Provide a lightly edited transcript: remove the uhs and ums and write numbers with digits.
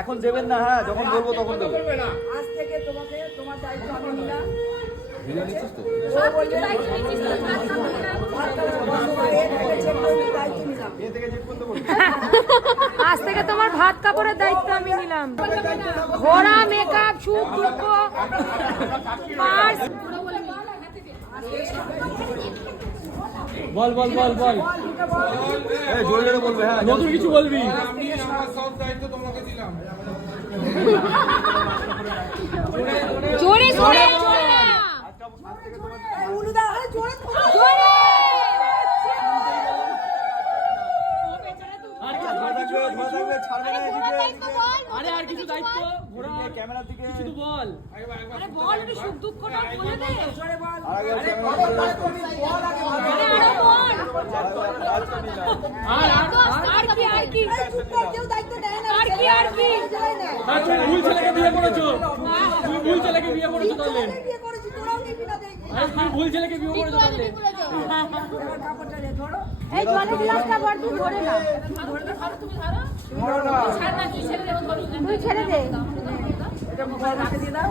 এখন দেবেন না, হ্যাঁ যখন বলবো তখন দেবেন। আজ থেকে তোমাকে তোমার দায়িত্ব আমি নিলাম। ভিডিও নিচ্ছিস তো? সব কিছু দায়িত্ব নিচ্ছিস তো, দায়িত্ব নিলাম। আজ থেকে তোমার ভাত কাপড়ের দায়িত্ব আমি নিলাম। ঘোড়া, মেকআপ, সুখ, দুঃখ, পার্স। বল বল বল বল, এই জোরে জোরে বলবে, হ্যাঁ নতুন কিছু বলবি। আমি আমার সব দায়িত্ব তোমাকে দিলাম। জোরে জোরে জোরে না। উলুদা, আরে জোরে জোরে। ছাড়বে না এদিকে, এদিকে। আরে আর কিছু দায়িত্ব ঘোড়া, ক্যামেরার দিকে কিছু তো বল। আরে বল, একটু সুখ দুঃখটা বলে দে। আর আগে ক্যামেরা আরে আরো বল। আর কি আর কি? কেউ দায়িত্ব নেয় না। আর কি আর কি? আর তুমি ভুল ছেলেকে বিয়ে করেছো, তুমি ভুল ছেলেকে বিয়ে করেছো তাহলে। বিয়ে করেছি, তোরাও নিবি না দেখি। আরে তুমি ভুল ছেলেকে বিয়ে করেছো তাহলে। এবার কাপড়টা রে ধরো। এই জলের গ্লাসটা বড় তুই ধরে না। ধরো না। তুই ছেড়ে দে। এটা মোবাইল রেখে দিয়ে দাও।